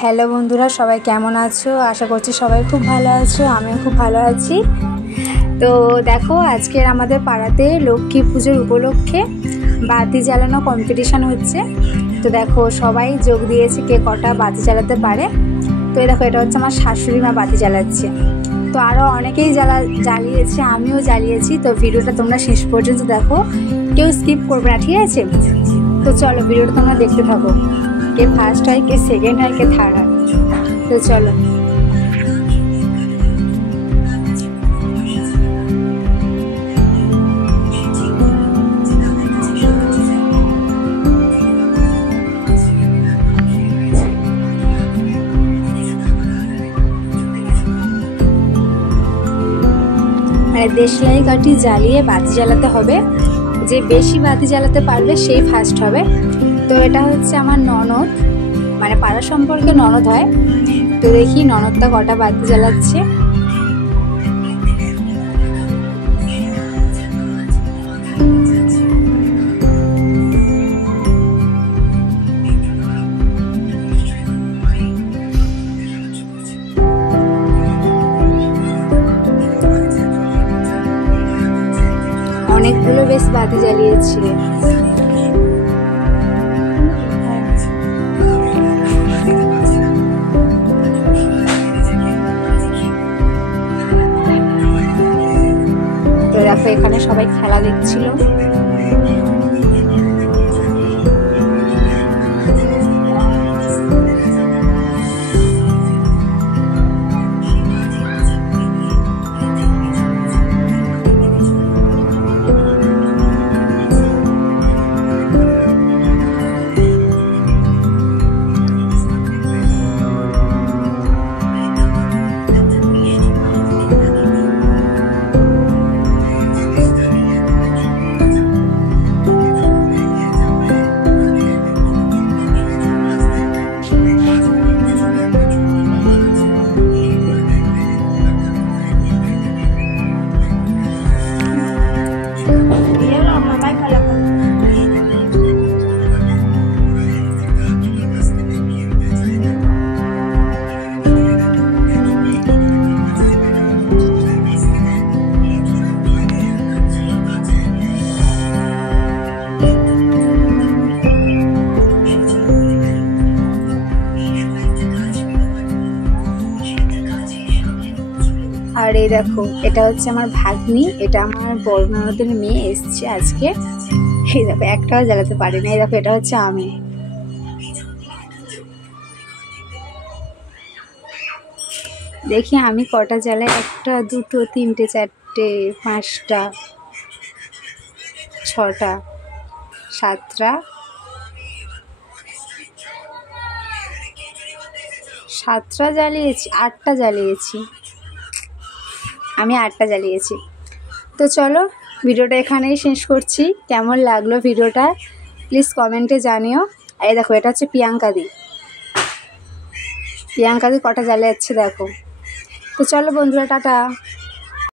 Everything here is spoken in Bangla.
হ্যালো বন্ধুরা, সবাই কেমন আছো? আশা করছি সবাই খুব ভালো আছো, আমিও খুব ভালো আছি। তো দেখো, আজকের আমাদের পাড়াতে লক্ষ্মী পুজোর উপলক্ষে বাতি জ্বালানো কম্পিটিশান হচ্ছে। তো দেখো, সবাই যোগ দিয়েছে কে কটা বাতি জ্বালাতে পারে। তো দেখো, এটা হচ্ছে আমার শাশুড়ি মা বাতি জ্বালাচ্ছে। তো আরও অনেকেই জ্বালিয়েছে, আমিও জ্বালিয়েছি। তো ভিডিওটা তোমরা শেষ পর্যন্ত দেখো, কেউ স্কিপ করবে না, ঠিক আছে? তো চলো, ভিডিওটা তোমরা দেখতে থাকো। কে ফার্স্ট হয়, কে সেকেন্ড হয়, কে থার্ড হয়। তো চলো। দেশলাই কাঠি জ্বালিয়ে বাতি জ্বালাতে হবে। যে বেশি বাতি জ্বালাতে পারবে সেই ফার্স্ট হবে। তো এটা হচ্ছে আমার ননদ, মানে পাড়া সম্পর্কে ননদ হয়। তো দেখি ননদটা কটা বাতি জ্বালাচ্ছে। অনেকগুলো বেশ বাতি জ্বালিয়েছি। তো দেখো, এখানে সবাই খেলা দেখছিল। আর এই দেখো, এটা হচ্ছে আমার ভাগ্নি, এটা আমার বড় ননদের মেয়ে এসছে আজকে। এই দেখো, একটাও জ্বালাতে পারি না। এই দেখো, এটা হচ্ছে আমি। দেখি আমি কটা জ্বালাই। একটা, দুটো, তিনটে, চারটে, পাঁচটা, ছটা, সাতটা, জ্বালিয়েছি, আটটা জ্বালিয়েছি। আমি আটটা জ্বালিয়েছি। তো চলো, ভিডিওটা এখানেই শেষ করছি। কেমন লাগলো ভিডিওটা প্লিজ কমেন্টে জানিও। এই দেখো, এটা হচ্ছে প্রিয়াঙ্কাদি কটা জ্বালিয়ে যাচ্ছে দেখো। তো চলো বন্ধুরা, টাটা।